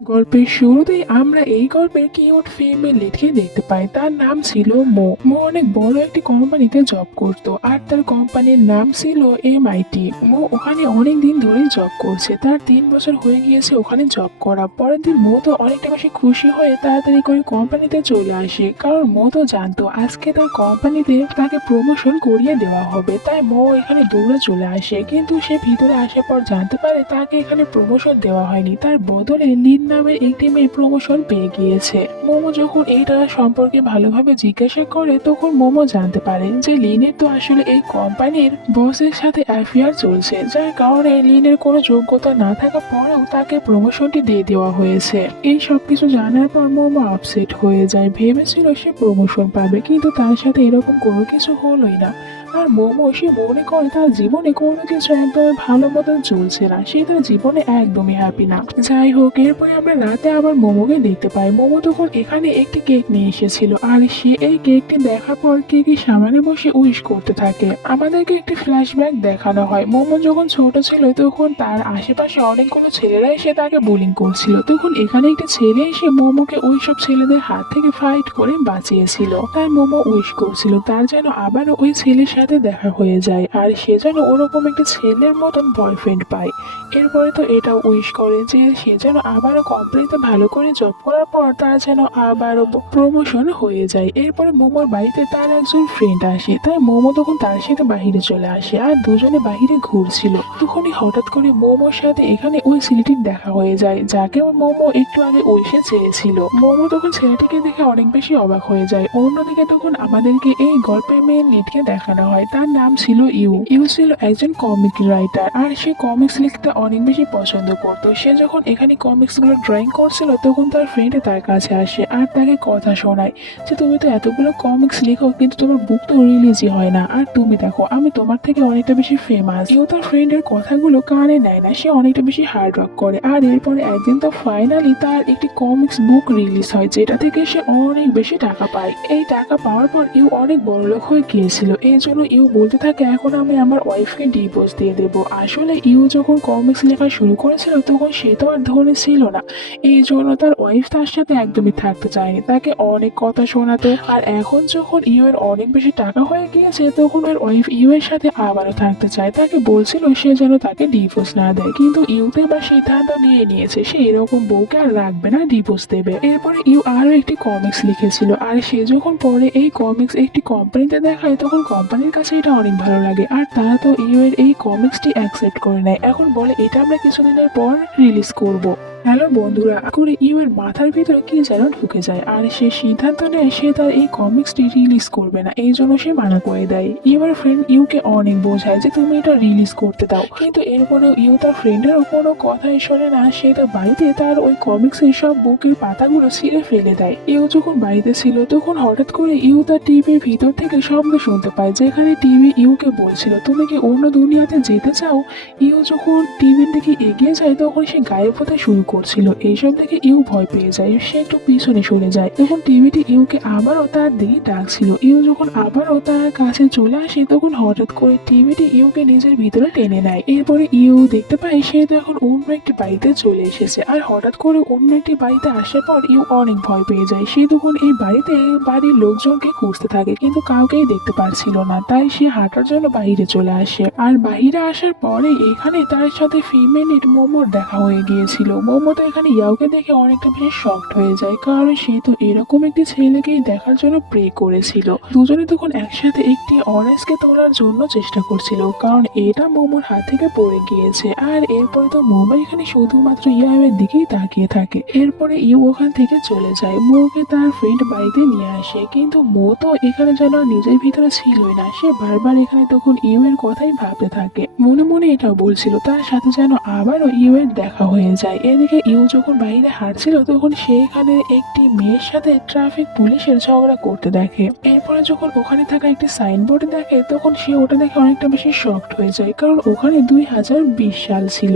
গল্পের শুরুতেই আমরা এই গল্পের কিউট ফিমেল লিডকে দেখতে পাই। তার নাম ছিল মো। মো অনেক বড় একটি কোম্পানিতে জব করত, আর তার কোম্পানির নাম ছিল MIT। মো ওখানে অনেক দিন ধরে জব করছে, তার 3 বছর হয়ে গিয়েছে ওখানে জব করা। পরের দিন মো তো অনেকটা বেশি খুশি হয়ে তাড়াতাড়ি করে কোম্পানিতে চলে আসে, কারণ মো তো জানতো আজকে তার কোম্পানিতে তাকে প্রমোশন করিয়ে দেওয়া হবে। তাই মো এখানে দৌড়ে চলে আসে, কিন্তু সে ভিতরে আসার পর জানতে পারে তাকে এখানে প্রমোশন দেওয়া হয়নি, তার বদলে লিন নামের একটি মেয়ে প্রমোশন পেয়ে গিয়েছে। মোমো যখন এইটা সম্পর্কে ভালোভাবে জিজ্ঞাসা করে, তখন মোমো জানতে পারে যে লিনের তো আসলে এই কোম্পানির বসের সাথে অ্যাফেয়ার চলছে, যার কারণে লিনের কোনো যোগ্যতা না থাকা পরেও তাকে প্রমোশনটি দিয়ে দেওয়া হয়েছে। এই সবকিছু জানার পর মোমো আপসেট হয়ে যায়, ভেবেছিল সে প্রমোশন পাবে, কিন্তু তার সাথে এরকম কোনো কিছু হলোই না। আর মোমো সে মনে করে তার জীবনে কোনো কিছু একদমই ভালো মতন চলছে না, সে তার জীবনে একদমই হ্যাপি না। যাই হোক, এরপরে আমরা রাতে আবার মোমোকে দেখতে পাই। মোমো তখন এখানে একটি কেক নিয়ে এসেছিল, আর সে এই কেকটি দেখার পর কেকের সামনে বসে উইশ করতে থাকে। আমাদেরকে একটি ফ্ল্যাশব্যাক দেখানো হয়। মোমো যখন ছোট ছিল তখন তার আশেপাশে অনেকগুলো ছেলেরা এসে তাকে বুলিং করছিল, তখন এখানে একটি ছেলে এসে মোমোকে ওইসব ছেলেদের হাত থেকে ফাইট করে বাঁচিয়েছিল। তাই মোমো উইশ করছিল তার যেন আবারও ওই ছেলের সাথে দেখা হয়ে যায়, আর সে যেন ওরকম একটি ছেলের মতন বয়ফ্রেন্ড পায়। এরপরে তো এটাও উইশ করে যে সে যেন আবারও কোম্পানিতে ভালো করে জব করার পর তার যেন আবারও প্রমোশন হয়ে যায়। এরপরে মোমোর বাড়িতে তার একজন ফ্রেন্ড আসে, তাই মোমো তখন তার সাথে বাহিরে চলে আসে, আর দুজনে বাহিরে ঘুরছিল। তখনই হঠাৎ করে মোমোর সাথে এখানে ওই ছেলেটির দেখা হয়ে যায়, যাকে মোমো একটু আগে উইশে চেয়েছিল। মোমো তখন ছেলেটিকে দেখে অনেক বেশি অবাক হয়ে যায়। অন্যদিকে তখন আমাদেরকে এই গল্পের মেন লিডকে দেখানো হয়। তার নাম ছিল ইউ। ইউ ছিল একজন কমিক রাইটার, আর সে কমিক্স লিখতে অনেক বেশি পছন্দ করত। সে যখন এখানে কমিক্স গুলো ড্রয়িং করছিল, তখন তার ফ্রেন্ড তার কাছে আসে আর তাকে কথা শোনায় যে তুমি তো এতগুলো কমিক্স লিখো, কিন্তু তোমার বুক তো রিলিজই হয় না, আর তুমি দেখো আমি তোমার থেকে অনেকটা বেশি ফেমাস। ইউ তার ফ্রেন্ডের কথাগুলো কানে নেয় না, সে অনেকটা বেশি হার্ড ওয়ার্ক করে। আর এরপরে একদিন তো ফাইনালি তার একটি কমিক্স বুক রিলিজ হয়, যেটা থেকে সে অনেক বেশি টাকা পায়। এই টাকা পাওয়ার পর ইউ অনেক বড়লোক হয়ে গিয়েছিল। এই জন্য ইউ বলতে থাকে এখন আমি আমার ওয়াইফকে ডিভোর্স দিয়ে দেবো। আসলে ইউ যখন কমিক্স লেখা শুরু করেছিল তখন সে তো আর ধনী ছিল না, এই জন্য তার ওয়াইফ তার সাথে একদমই থাকতে চায়নি, তাকে অনেক কথা শোনাতো। আর এখন যখন ইউ এর অনেক বেশি টাকা হয়ে গিয়েছে, তখন ওর ওয়াইফ ইউ এর সাথে আবারও থাকতে চায়। তাকে বলছিল সে যেন তাকে ডিভোর্স না দেয়, কিন্তু ইউতে বা সিদ্ধান্ত নিয়ে নিয়েছে সে এরকম বউকে আর রাখবে না, ডিভোর্স দেবে। এরপরে ইউ আরো একটি কমিক্স লিখেছিল, আর সে যখন পরে এই কমিক্স একটি কোম্পানিতে দেখায়, তখন কোম্পানির কাছে এটা অনেক ভালো লাগে, আর তারা তো ইউ এর এই কমিক্সটি অ্যাকসেপ্ট করে নেয়। এখন বলে এটা আমরা কিছুদিনের পর রিলিজ করব। হ্যালো বন্ধুরা, করে ইউ এর মাথার ভিতরে কি যেন ঢুকে যায়, আর সে সিদ্ধান্ত নেয় সে তার এই কমিক্সটি রিলিজ করবে না, এই জন্য সে মানা করে দেয়। ইউ এর ফ্রেন্ড ইউকে অনেক বোঝায় যে তুমি এটা রিলিজ করতে দাও, কিন্তু এরপরেও ইউ তার ফ্রেন্ডের কোনো কথাই শোনে না। সে তার বাড়িতে তার ওই কমিক্সের সব বুকের পাতাগুলো ছিঁড়ে ফেলে দেয়। ইউ যখন বাড়িতে ছিল তখন হঠাৎ করে ইউ তার টিভির ভিতর থেকে শব্দ শুনতে পায়, যেখানে টিভি ইউকে বলছিল তুমি কি অন্য দুনিয়াতে যেতে চাও। ইউ যখন টিভির দিকে এগিয়ে যায় তখন সে গায়েব হতে শুরু করছিল। এইসব দেখে ইউ ভয় পেয়ে যায়, সে একটু পিছনে সরে যায়। তখন টিভিটি ইউকে আবারও তার দিকে ডাকছিল। ইউ যখন আবারও তার কাছে চলে আসে, তখন হঠাৎ করে টিভিটি ইউকে নিজের ভিতরে টেনে নেয়। এরপরে ইউ দেখতে পায় সে তো এখন অন্য একটি বাড়িতে চলে এসেছে, আর হঠাৎ করে অন্য একটি বাড়িতে আসার পর ইউ অনেক ভয় পেয়ে যায়। সে তখন এই বাড়িতে বাড়ির লোকজনকে খুঁজতে থাকে, কিন্তু কাউকেই দেখতে পারছিল না। তাই সে হাঁটার জন্য বাইরে চলে আসে, আর বাইরে আসার পরে এখানে তার সাথে ফিমেল মোমোর দেখা হয়ে গিয়েছিল। মোমো তো এখানে ইয়াওকে দেখে অনেকটা বেশি শকড হয়ে যায়, কারণ সে তো এরকম একটি ছেলেকেই দেখার জন্য প্রে করেছিল। দুজনে তখন একসাথে একটি অরেঞ্জকে তোলার জন্য চেষ্টা করছিল, কারণ এটা মোমোর হাত থেকে পড়ে গিয়েছে। আর এরপরে তো মোমো এখানে শুধুমাত্র ইয়াওয়ের দিকেই তাকিয়ে থাকে। এরপরে ইউ ওখান থেকে চলে যায়, মোকে তার ফ্রেন্ড বাড়িতে নিয়ে আসে, কিন্তু মো তো এখানে যেন নিজের ভিতরে ছিলই না। সে বারবার এখানে তখন ইউ এর কথাই ভাবতে থাকে, মনে মনে এটাও বলছিল তার সাথে যেন আবারও ইউ এর দেখা হয়ে যায়। এদিকে ইউ যখন বাইরে হাঁটছিল তখন সে এখানে একটি মেয়ের সাথে ট্রাফিক পুলিশের ঝগড়া করতে দেখে। এরপরে যখন ওখানে থাকা একটি সাইনবোর্ড দেখে, তখন সে ওটা দেখে অনেকটা বেশি শকড হয়ে যায়, কারণ ওখানে 2020 সাল ছিল,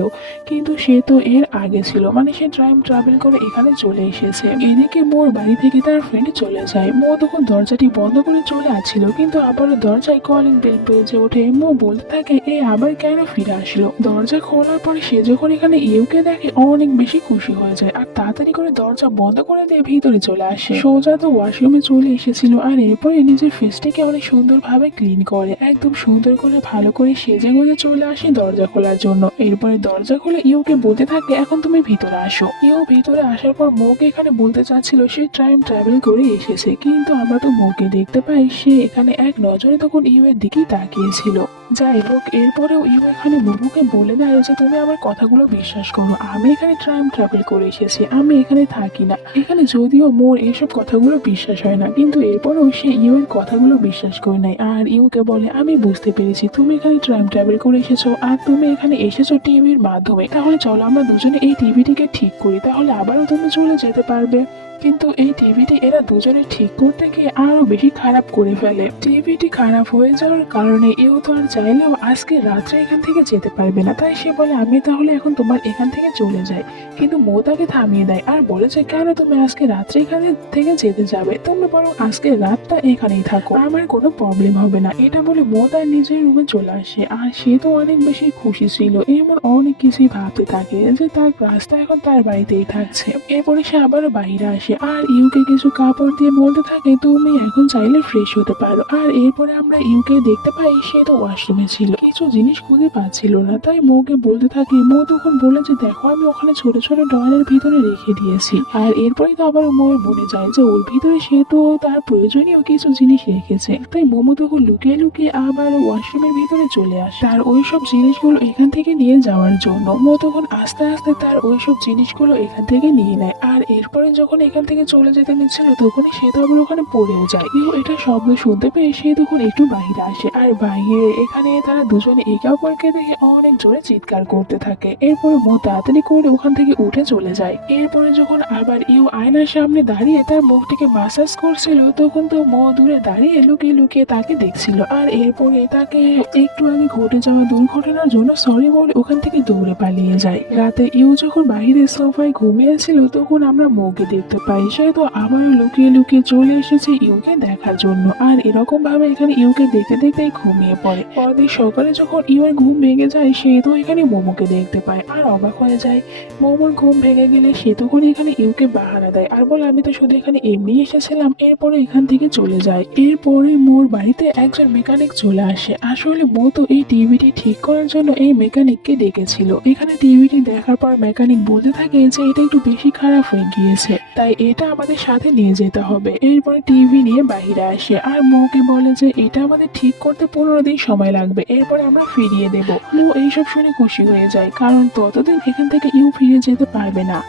কিন্তু সে তো এর আগে ছিল, মানে সে টাইম ট্রাভেল করে এখানে চলে এসেছে। এদিকে মোর বাড়ি থেকে তার ফ্রেন্ড চলে যায়। মো তখন দরজাটি বন্ধ করে চলে আসছিল, কিন্তু আবারও দরজায় কলিং বেল বেজে ওঠে। মো বলতে থাকে এ আবার কেন ফিরে আসলো। দরজা খোলার পরে সে যখন এখানে ইউকে দেখে অনেক বেশি খুশি হয়ে যায় আর তাড়াতাড়ি করে দরজা বন্ধ করে দিয়ে ভিতরে চলে আসে। সোজা তো ওয়াশরুমে চলে এসেছিল আর এরপরে নিজের ফেসটাকে অনেক সুন্দরভাবে ক্লিন করে একদম সুন্দর করে ভালো করে সেজে গুজে চলে আসে দরজা খোলার জন্য। এরপরে দরজা খুলে ইউকে বলতে থাকে এখন তুমি ভিতরে আসো। ইউ ভিতরে আসার পর মৌকে এখানে বলতে চাচ্ছিল সে টাইম ট্রাভেল করে এসেছে, কিন্তু আমরা তো মৌকে দেখতে পাই সে এখানে এক নজরে তখন ইউ এর দিকেই তাকিয়েছিল। যাই হোক, এরপরেও ইউ এখানে মোমোকে বলে দেয় যে তুমি আমার কথাগুলো বিশ্বাস করো, আমি এখানে টাইম ট্রাভেল করে এসেছি, আমি এখানে থাকি না। এখানে যদিও মোর এইসব কথাগুলো বিশ্বাস হয় না, কিন্তু এরপরেও সে ইউ এর কথাগুলো বিশ্বাস করে নাই আর ইউকে বলে আমি বুঝতে পেরেছি তুমি এখানে টাইম ট্রাভেল করে এসেছো আর তুমি এখানে এসেছো টিভির মাধ্যমে, তাহলে চলো আমরা দুজনে এই টিভিটিকে ঠিক করি, তাহলে আবারও তুমি চলে যেতে পারবে। কিন্তু এই টিভিটি এরা দুজনে ঠিক করতে গিয়ে আরো বেশি খারাপ করে ফেলে। টিভিটি খারাপ হয়ে যাওয়ার কারণে ইউ তো আর চাইলেও আজকে রাত্রে এখান থেকে যেতে পারবে না, তাই সে বলে আমি তাহলে এখন তোমার এখান থেকে চলে যাই। কিন্তু মৌ তাকে থামিয়ে দেয় আর বলে যে কেন তুমি আজকে রাত্রে এখানে থেকে যেতে যাবে, তুমি বরং আজকে রাতটা এখানেই থাকো, আমার কোনো প্রবলেম হবে না। এটা বলে মৌ তার নিজের রুমে চলে আসে আর সে তো অনেক বেশি খুশি ছিল, এমন অনেক কিছুই ভাবতে থাকে যে তার রাস্তা এখন তার বাড়িতেই থাকছে। এরপরে সে আবারও বাইরে আসে আর ইউকে কিছু কাপড় দিয়ে বলতে থাকে তুমি এখন চাইলে ফ্রেশ হতে পারো। আর এরপরে আমরা ইউকে দেখতে পাই সে তো ওয়াশরুমে ছিল, কিছু জিনিস খুঁজে পাচ্ছিল না, তাই মৌকে বলতে থাকে। মৌ তখন বলে যে দেখো আমি ওখানে ছোট ছোট ড্রয়ারের ভিতরে রেখে দিয়েছি। আর এরপরে তো আবার মৌয়ের মনে যায় যে ওর ভিতরে সে তো তার প্রয়োজনীয় কিছু জিনিস রেখেছে, তাই মোমো তখন লুকিয়ে লুকিয়ে আবার ওয়াশরুমের ভিতরে চলে আসে তার ওইসব জিনিসগুলো এখান থেকে নিয়ে যাওয়ার জন্য। মৌ তখন আস্তে আস্তে তার ওইসব জিনিসগুলো এখান থেকে নিয়ে নেয় আর এরপরে যখন এখান থেকে চলে যেতে নিচ্ছিল তখনই সে তো আবার ওখানে পড়েও যায়। ইউ এটা শব্দ শুনতে পেয়ে সে তখন একটু বাইরে আসে আর বাইরে এখানে তারা দুজনে একে অপরকে দেখে অনেক জোরে চিৎকার করতে থাকে। এরপরে মৌ তাড়াতাড়ি করে ওখান থেকে উঠে চলে যায়। এরপরে যখন আবার ইউ আয়নার সামনে দাঁড়িয়ে তার মুখটিকে মাসাজ করছিল তখন তো মৌ দূরে দাঁড়িয়ে লুকিয়ে লুকিয়ে তাকে দেখছিল আর এরপরে তাকে একটু আগে ঘটে যাওয়া দুর্ঘটনার জন্য সরি বলে ওখান থেকে দৌড়ে পালিয়ে যায়। রাতে ইউ যখন বাইরে সোফায় ঘুমিয়েছিল তখন আমরা মৌকে দেখতে পাই সে তো আবারও লুকিয়ে লুকিয়ে চলে এসেছে ইউকে দেখার জন্য আর এরকম ভাবে এখানে ইউকে দেখতে দেখতেই ঘুমিয়ে পড়ে। পরদিন সকালে যখন ইউ এর ঘুম ভেঙে যায় সে তো এখানে মোমোকে দেখতে পায় আর অবাক হয়ে যায়। মোমোর ঘুম ভেঙে গেলে সে তো করে এখানে ইউকে বাহানা দেয় আর বলে আমি তো শুধু এখানে এমনি এসেছিলাম, এরপরে এখান থেকে চলে যায়। এরপরে মোর বাড়িতে একজন মেকানিক চলে আসে। আসলে মো তো এই টিভিটি ঠিক করার জন্য এই মেকানিককে ডেকেছিল। এখানে টিভিটি দেখার পর মেকানিক বলতে থাকে যে এটা একটু বেশি খারাপ হয়ে গিয়েছে, তাই এটা আমাদের সাথে নিয়ে যেতে হবে। এরপরে টিভি নিয়ে বাইরে আসে আর মৌকে বলে যে এটা আমাদের ঠিক করতে 15 দিন সময় লাগবে, এরপরে আমরা ফিরিয়ে দেব। মৌ এইসব শুনে খুশি হয়ে যায় কারণ ততদিন এখান থেকে ইউ ফিরে যেতে পারবে না।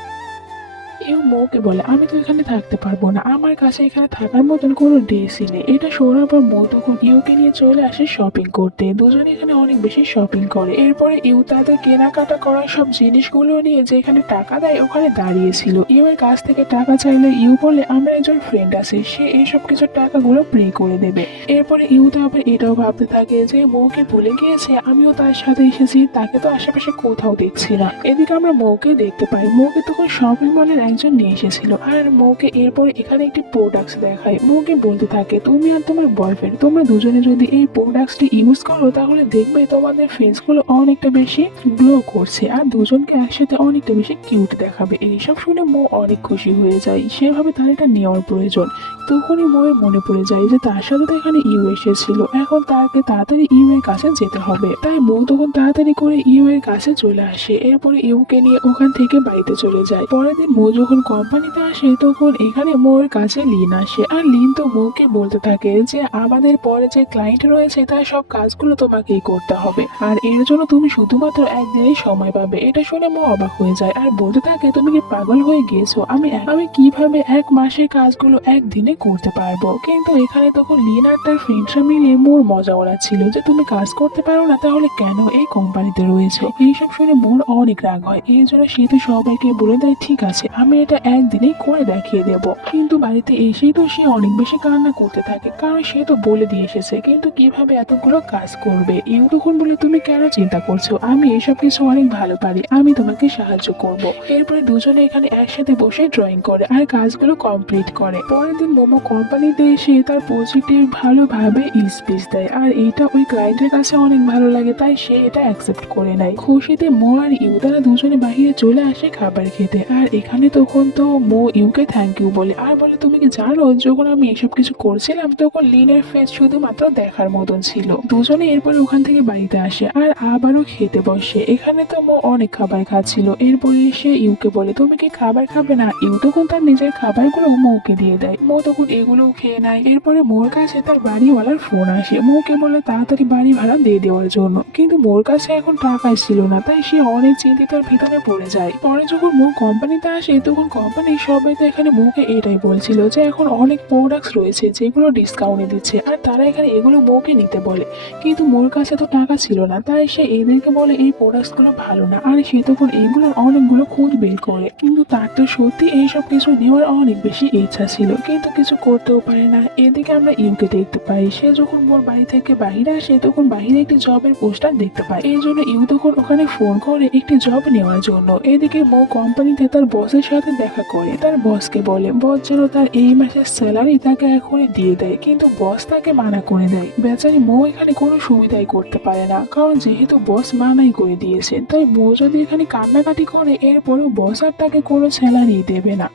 ইউ মৌকে বলে আমি তো এখানে থাকতে পারবো না, আমার কাছে এখানে থাকার মতন কোনো ড্রেসই নেই। এটা শোনার পর মৌ তখন ইউকে নিয়ে চলে আসে শপিং করতে। দুজনে এখানে অনেক বেশি শপিং করে। এরপরে ইউ তাদের কেনাকাটা করার সব জিনিসগুলো নিয়ে যেখানে টাকা দেয় ওখানে দাঁড়িয়েছিল। ইউ এর কাছ থেকে টাকা চাইলে ইউ বলে আমরা একজন ফ্রেন্ড আছে, সে এইসব কিছু টাকাগুলো পে করে দেবে। এরপরে ইউ তো আবার এটাও ভাবতে থাকে যে মৌকে ভুলে গিয়েছে, আমিও তার সাথে এসেছি, তাকে তো আশেপাশে কোথাও দেখছি না। এদিকে আমরা মৌকে দেখতে পাই। মৌকে তখন শপিং মলের একজন নিয়ে এসেছিল আর মৌকে এরপর এখানে একটি প্রোডাক্টস দেখায়। মৌকে বলতে থাকে তুমি আর তোমার বয়ফ্রেন্ড তোমরা দুজনে যদি এই প্রোডাক্টসটি ইউজ করো তাহলে দেখবে তোমাদের ফেসগুলো অনেকটা বেশি গ্লো করছে আর দুজনকে একসাথে অনেকটা বেশি কিউট দেখাবে। এইসব শুনে মৌ অনেক খুশি হয়ে যায়, সেভাবে তার এটা নেওয়ার প্রয়োজন। তখনই মৌয়ের মনে পড়ে যায় যে তার সাথে তো এখানে ইউ এসেছিল, এখন তাকে তাড়াতাড়ি ইউ এর কাছে যেতে হবে। তাই মৌ তখন তাড়াতাড়ি করে ইউ এর কাছে চলে আসে। এরপরে ইউকে নিয়ে ওখান থেকে বাড়িতে চলে যায়। পরের দিন মৌ যখন কোম্পানিতে আসে তখন এখানে মৌয়ের কাছে লিন আসে আর লিন তো মৌকে বলতে থাকে যে আমাদের পরে যে ক্লায়েন্ট রয়েছে তার সব কাজগুলো তোমাকেই করতে হবে আর এর জন্য তুমি শুধুমাত্র একদিনই সময় পাবে। এটা শুনে মৌ অবাক হয়ে যায় আর বলতে থাকে তুমি কি পাগল হয়ে গিয়েছো, আমি কিভাবে 1 মাসের কাজগুলো একদিনে করতে পারবো। কিন্তু এখানে তখন লিন আর তার ফ্রেন্ডসরা মিলে মোর মজা ওড়াচ্ছিল যে তুমি কাজ করতে পারো না তাহলে কেন এই কোম্পানিতে রয়েছে। এইসব শুনে মোর অনেক রাগ হয়, এই জন্য সে তো সবাইকে বলে দেয় ঠিক আছে আমি এটা একদিনেই করে দেখিয়ে দেব। কিন্তু বাড়িতে এসেই তো সে অনেক বেশি কান্না করতে থাকে, কারণ সে তো বলে দিয়ে এসেছে কিন্তু কিভাবে এতগুলো কাজ করবে। ইউ তখন বলে, তুমি কেন চিন্তা করছো, আমি এসব কিছু অনেক ভালো পারি, আমি তোমাকে সাহায্য করব। এরপরে দুজনে এখানে একসাথে বসে ড্রয়িং করে আর কাজগুলো কমপ্লিট করে। পরের দিন মোমো কোম্পানিতে এসে তার প্রজেক্টের ভালোভাবে স্পিচ দেয়, আর এটা ওই ক্লায়েন্টের কাছে অনেক ভালো লাগে, তাই সে এটা অ্যাকসেপ্ট করে নেয়। খুশিতে মো আর ইউ তারা দুজনে বাহিরে চলে আসে খাবার খেতে। আর এখানে তখন তো মো ইউকে থ্যাংক ইউ বলে আর বলে, তুমি কি জানো যখন আমি এসব কিছু করছিলাম তখন লিনের ফেস শুধুমাত্র দেখার মতন ছিল। দুজনে এরপরে ওখান থেকে বাড়িতে আসে আর আবারও খেতে বসে। এখানে তো মো অনেক খাবার খাচ্ছিল। এরপরে সে ইউকে বলে, তুমি কি খাবার খাবে না? ইউ তখন তার নিজের খাবারগুলো মৌকে দিয়ে দেয়। মো তখন এগুলোও খেয়ে নেয়। এরপরে মোর কাছে তার বাড়িওয়ালার ফোন আসে, মৌকে বলে তাড়াতাড়ি বাড়ি ভাড়া দিয়ে দেওয়ার জন্য, কিন্তু মোর কাছে এখন টাকাই ছিল না, তাই সে অনেক চিন্তিতের ভিতরে পড়ে যায়। পরে যখন মো কোম্পানিতে আসে তখন কোম্পানির সবাই তো এখানে মোকে এটাই বলছিল যে এখন অনেক প্রোডাক্টস রয়েছে যেগুলো ডিসকাউন্টে দিচ্ছে, আর তারা এখানে এগুলো মোকে নিতে বলে, কিন্তু মোর কাছে তো টাকা ছিল না, তাই সে এদেরকে বলে এই প্রোডাক্টস গুলো ভালো না। আর সে তখন এইগুলোর অনেকগুলো খোঁজ বের করে, কিন্তু তার তো সত্যি এইসব কিছু নেওয়ার অনেক বেশি ইচ্ছা ছিল, কিন্তু কিছু করতেও পারে না। এদিকে আমরা ইউকে দেখতে পাই, সে যখন মোর বাড়ি থেকে বাহিরে আসে তখন বাহিরে একটি জবের পোস্টার দেখতে পায়। এই জন্য ইউ তখন ওখানে ফোন করে একটি জব নেওয়ার জন্য। এদিকে মো কোম্পানিতে তার বসের সাথে দেখা করে, তার বসকে বলে বস যেন তার এই মাসের স্যালারি তাকে এখনই দিয়ে দেয়, কিন্তু বস তাকে মানা করে দেয়। বেচারি মো এখানে কোনো সুবিধাই করতে পারে না, কারণ যেহেতু বস মানাই করে দিয়েছে, তাই মো যদি এখানে কান্নাকাটি করে এরপরেও বস আর তাকে কোনো স্যালারি দেবে না।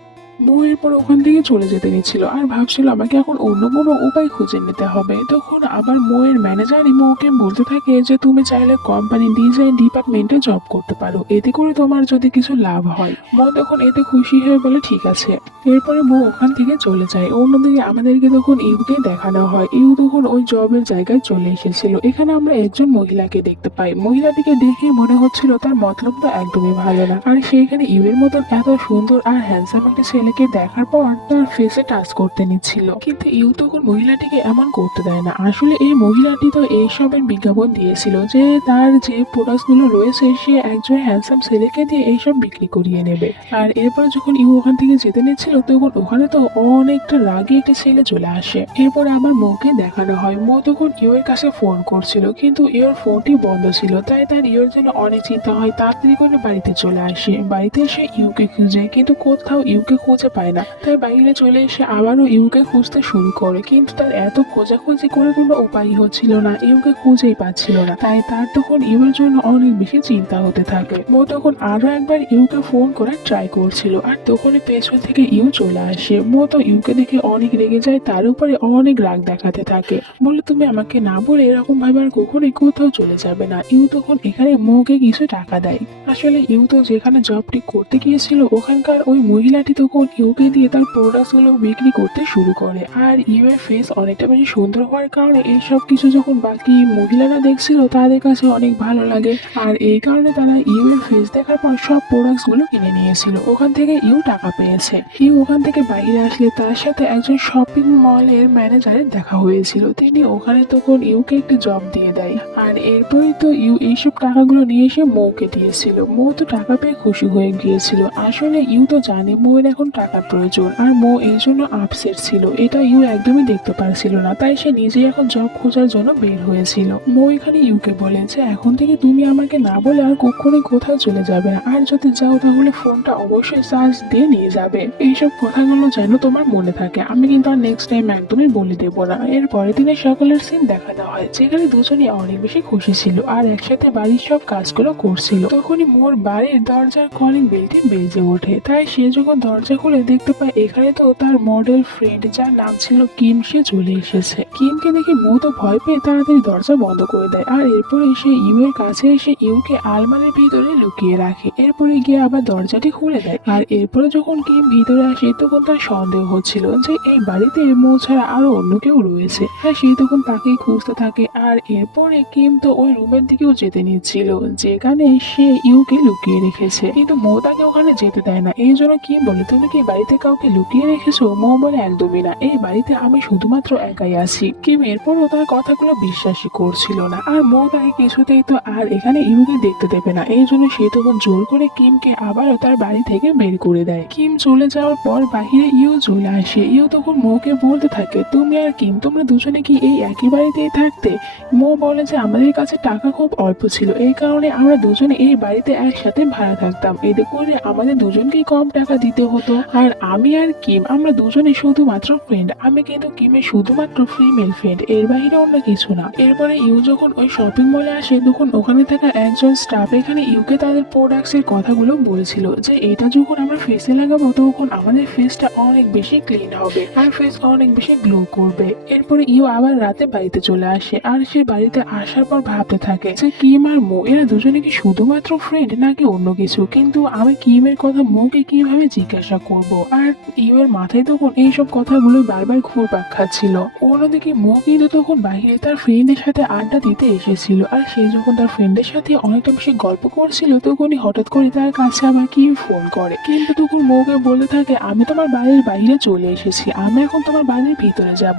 মো এরপর ওখান থেকে চলে যেতে নিচ্ছিল আর ভাবছিল আমাকে এখন অন্য কোনো উপায় খুঁজে নিতে হবে। তখন আবার মোয়ের ম্যানেজারই মোকে বলতে থাকে যে তুমি চাইলে কোম্পানি ডিজাইন ডিপার্টমেন্টে জব করতে পারো, এতে করে তোমার যদি কিছু লাভ হয়। মো তখন এতে খুশি হয়ে বলে ঠিক আছে। এরপরে মো ওখান থেকে চলে যায়। অন্যদিকে আমাদেরকে তখন ইউকে দেখানো হয়। ইউ তখন ওই জবের জায়গায় চলে এসেছিল। এখানে আমরা একজন মহিলাকে দেখতে পাই। মহিলাটিকে দেখে মনে হচ্ছিল তার মতলবটা একদমই ভালো না, আর সেইখানে ইউ এর মতন এত সুন্দর আর হ্যান্ডসাম একটা ছেলেকে দেখার পর তার ফেসে টাচ করতে নিচ্ছিল, কিন্তু ইউ তখন মহিলাটিকে এমন করতে দেয় না। আসলে এই মহিলাটি তো এইসবের বিজ্ঞাপন দিয়েছিল যে তার যে প্রোডাক্ট গুলো রয়েছে সে একজন হ্যান্ডসাম ছেলেকে দিয়ে এইসব বিক্রি করিয়ে নেবে। আর এরপর যখন ইউ ওখান থেকে যেতে নিচ্ছিল তখন ওখানে তো অনেকটা রাগে একটা ছেলে চলে আসে। এরপর আবার মৌকে দেখানো হয়। মৌ তখন ইউ এর কাছে ফোন করছিল, কিন্তু ইউর ফোনটি বন্ধ ছিল, তাই তার ইউর জন্য অনেক চিন্তা হয়। তাড়াতাড়ি করে বাড়িতে চলে আসে। বাড়িতে এসে ইউকে খুঁজে, কিন্তু কোথাও ইউকে খুঁজে পায় না, তাই বাইরে চলে এসে আবারও ইউকে খুঁজতে শুরু করে, কিন্তু তার এত খোঁজাখুঁজি করে কোনো উপায় হচ্ছিল না, ইউকে খুঁজেই পাচ্ছিল না। তাই তার তখন ইউর জন্য অনেক বেশি চিন্তা হতে থাকে। মো তখন আরো একবার ইউকে ফোন করার ট্রাই করছিল, আর তখনই পেছন থেকে ইউ চলে আসে। মো তো ইউকে দেখে অনেক রেগে যায়, তার উপরে অনেক রাগ দেখাতে থাকে, বলে তুমি আমাকে না বলে এরকম ভাবে আর কখনোই কোথাও চলে যাবে না। ইউ তখন এখানে মোকে কিছু টাকা দেয়। আসলে ইউ তো যেখানে জবটি করতে গিয়েছিল ওখানকার ওই মহিলাটি তখন ইউকে দিয়ে তার প্রোডাক্ট গুলো বিক্রি করতে শুরু করে, আর ইউ এর ফেস অনেকটা বেশি সুন্দর হওয়ার কারণে এইসব কিছু যখন বাকি মহিলারা দেখছিল তাদের কাছে অনেক ভালো লাগে, আর এই কারণে তারা ইউ এর ফেস দেখার পর সব প্রোডাক্টস গুলো কিনে নিয়েছিল। ওখান থেকে ইউ টাকা পেয়েছে। ইউ ওখান থেকে বাইরে আসলে তার সাথে একজন শপিং মলের ম্যানেজারের দেখা হয়েছিল, তিনি ওখানে তখন ইউকে একটা জব দিয়ে দেয়। আর এরপরে তো ইউ এইসব টাকাগুলো নিয়ে এসে মৌকে দিয়েছিল। মৌ তো টাকা পেয়ে খুশি হয়ে গিয়েছিল। আসলে ইউ তো জানে মৌয়ের এখন টাকার প্রয়োজন, আর মৌ এই জন্য আপসেট ছিল, এটা ইউ একদমই দেখতে পারছিল না, তাই সে নিজেই এখন জব খোঁজার জন্য বের হয়েছিল। মৌ এখানে ইউকে বলে যে এখন থেকে তুমি আমাকে না বলে আর কখনোই কোথাও চলে যাবে না, আর যদি যাও তাহলে ফোনটা অবশ্যই চার্জ দিয়ে নিয়ে যাবে। এইসব কথাগুলো যেন তোমার মনে থাকে, আমি কিন্তু আর নেক্সট টাইম একদমই বলে দেবো না। এরপরে দিনের সকালের সিন দেখানো হয়, যেখানে দুজনই অনেক বেশি খুশি ছিল আর একসাথে বাড়ির সব কাজগুলো করছিল। তখনই মোর বাড়ির দরজার কলিং বেলটি বেজে ওঠে, তাই সে যখন দরজা খুলে দেখতে পায় এখানে তো তার মডেল ফ্রেন্ড যার নাম ছিল কিম সে চলে এসেছে। কিমকে দেখে মো তো ভয় পেয়ে তাড়াতাড়ি দরজা বন্ধ করে দেয়, আর এরপরে সে ইউ এর কাছে এসে ইউকে আলমারির ভিতরে লুকিয়ে রাখে। এরপরে গিয়ে আবার দরজাটি খুলে দেয়, আর এরপরে যখন কিম ভিতরে আসে তখন তার সন্দেহ হচ্ছিল যে এই বাড়িতে মো ছাড়া আরো অন্য কেউ রয়েছে, আর সে তখন তাকেই খুঁজতে থাকে। আর এরপরে কিম কিম তো ওই রুমের দিকেও যেতে নিচ্ছিল যেখানে সে ইউকে লুকিয়ে রেখেছে, কিন্তু মো তাকে ওখানে যেতে দেয় না। এই জন্য কিম বলে, তুমি কি বাড়িতে কাউকে লুকিয়ে রেখেছো? মো বলে, একদমই না, এই বাড়িতে আমি শুধুমাত্র একাই আছি। কিম এরপরও তার কথাগুলো বিশ্বাসই করছিল না, আর মো তাকে কিছুতেই তো আর এখানে ইউকে দেখতে দেবে না। এই জন্য সে তখন জোর করে কিমকে আবারও তার বাড়ি থেকে বের করে দেয়। কিম চলে যাওয়ার পর বাহিরে ইউ চলে আসে। ইউ তখন মোকে বলতে থাকে, তুমি আর কিম তোমরা দুজনে কি এই একই বাড়িতেই থাকতে? মো বলে যে আমাদের কাছে টাকা খুব অল্প ছিল, এই কারণে আমরা দুজনে এই বাড়িতে একসাথে ভাড়া থাকতাম, এতে করে আমাদের দুজনকেই কম টাকা দিতে হতো। আর আমি আর কিম আমরা দুজনে শুধুমাত্র ফ্রেন্ড, আমি কিন্তু কিমের শুধুমাত্র ফিমেল ফ্রেন্ড, এর বাইরে অন্য কিছু না। এরপরে ইউ যখন ওই শপিং মলে আসে তখন ওখানে থাকা একজন স্টাফ এখানে ইউকে তাদের প্রোডাক্টস এর কথাগুলো বলেছিল যে এটা যখন আমরা ফেসে লাগাবো তখন আমাদের ফেসটা অনেক বেশি ক্লিন হবে আর ফেস অনেক বেশি গ্লো করবে। এরপরে ইউ আবার রাতে বাড়িতে চলে আসে, আর সে বাড়িতে আসার পর ভাবতে থাকে যে কিম আর মো এরা দুজনে কি শুধুমাত্র ফ্রেন্ড নাকি অন্য কিছু, কিন্তু আমি কিমের কথা মোকে কিভাবে জিজ্ঞাসা করব। আর ইউ এর মাথায় তখন এইসব কথাগুলো বারবার ঘুরপাক খাচ্ছিল। অন্যদিকে মো কিন্তু তখন বাইরে তার ফ্রেন্ডের সাথে আড্ডা দিতে এসেছিল, আর সে যখন তার ফ্রেন্ডের সাথে অনেকটা বেশি গল্প করছিল তখনই হঠাৎ করে তার কাছে আবার কিম ফোন করে। কিন্তু তখন মোকে বলতে থাকে, আমি তোমার বাড়ির বাইরে চলে এসেছি, আমি এখন তোমার বাড়ির ভিতরে যাব।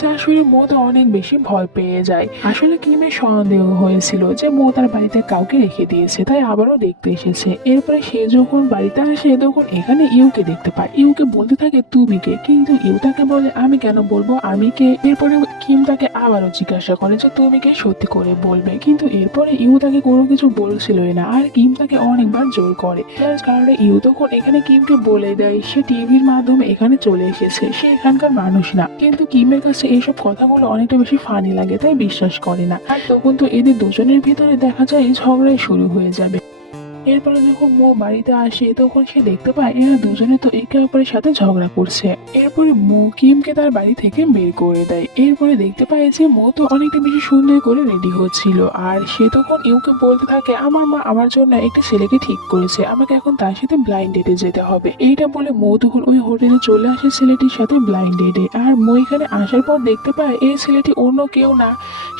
যা শুনে মো তো অনেক বেশি ভয় পেয়ে যায়। আসলে কিমের সন্দেহ হয়েছিল যে মো তার বাড়িতে কাউকে রেখে দিয়েছে, তাই আবারও দেখতে এসেছে। এরপরে সে যখন বাড়িতে আসে তখন এখানে ইউকে দেখতে পায়। ইউকে বলতে থাকে, তুমি কে? কিন্তু ইউ তাকে বলে, আমি কেন বলবো, আমি কে? এরপরে কিম তাকে আবারও জিজ্ঞাসা করে যে তুমি কে, সত্যি করে বলবে। কিন্তু এরপরে ইউ তাকে কোনো কিছু বলছিলই না, আর কিম তাকে অনেকবার জোর করে, যার কারণে ইউ তখন এখানে কিমকে বলে দেয় সে টিভির মাধ্যমে এখানে চলে এসেছে, সে এখানকার মানুষ না। কিন্তু কিমের কাছে এইসব কথাগুলো অনেকটা বেশি ফানি লাগে, তাই বিশ্বাস করে না। আর তখন তো এদের দুজনের ভিতরে দেখা যায় ঝগড়াই শুরু হয়ে যাবে। এরপরে যখন মো বাড়িতে আসে তখন সে দেখতে পায় এরা দুজনে তো একে অপরের সাথে ঝগড়া করছে। এরপরে মো কিমকে তার বাড়ি থেকে বের করে দেয়। এরপরে দেখতে পায় যে মো তো অনেকটা বেশি সুন্দর করে রেডি হচ্ছিল, আর সে তখন ইউকে বলতে থাকে, আমার মা আমার জন্য একটা ছেলেকে ঠিক করেছে, আমাকে এখন তার সাথে ব্লাইন্ড ডেটে যেতে হবে। এইটা বলে মো তখন ওই হোটেলে চলে আসে ছেলেটির সাথে ব্লাইন্ড ডেটে। আর মো এখানে আসার পর দেখতে পায় এই ছেলেটি অন্য কেউ না,